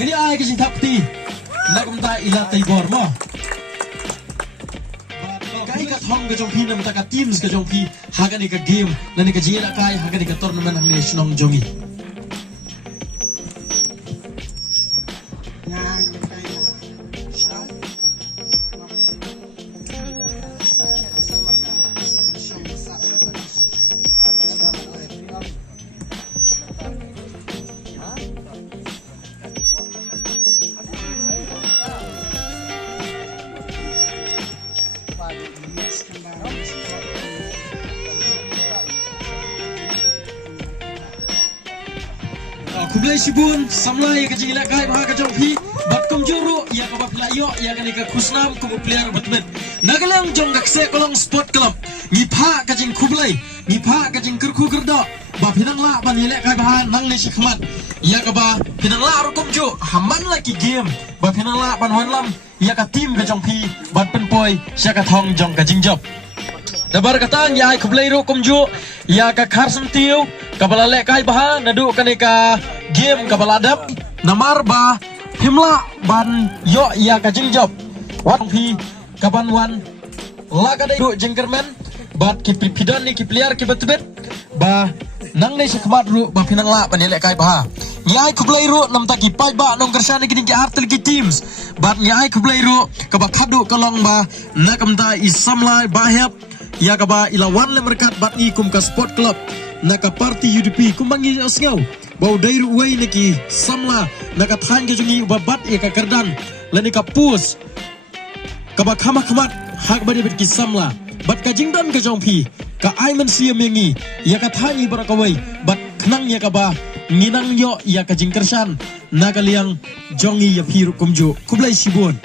Ini ai ke cinta peti. Nak minta ilat tibor mo. Kai ka thong ke jong phi nam ta ka teams ke jong phi haga ni ka game na ni ka jira kai haga ni ka tournament hang ni snong jongi. Kublai Sibun samlai ka jingila kai maha ka jong phi bat kum juru ya ka bapla yo ya ka ni ka kusnam ku player batmet nagalang jong gakse kolong sport club ni pha ka jing kublai ni pha ka jing kurku kurdo ba pinang la ban yele kai bahan nang ni shikmat ya ka ba pinang la ru kum ju haman la ki game ba pinang la ban hon lam ya ka team ka jong phi bat pen poi sya ka thong jong ka jing job dabar katang ya kublai ru kum ju ya ka kharsan tiu kabala le kai bahan nadu kanika game kabaladap namar ba himla ban yo ya ka jingjob wat phi kaban wan la ka dai jingkermen bat ki pidan ni ki player ki betbet ba nang nei sekmat ru ba pinang la ban le kai ba nyai kublai ru nam ta ki pai ba nong kersane ki ki artel ki teams bat nyai kublai ru ka ba khadu kalong ba nakam ta isamlai ba hep ya ka ba ilawan le merkat bat ni kum ka sport club naka parti UDP kumbangi asngau bau dairu uai neki samla naka than ke jungi babat e ka kardan lani ka pus ka ba khama khamat hak bade bet ki samla bat ka jingdan ka jongpi ka aiman sia mengi ya ka thani barakawai bat khnang ya ka ba nginang yo ya ka jingkersan naka liang jongi ya phiru kumju kublai sibun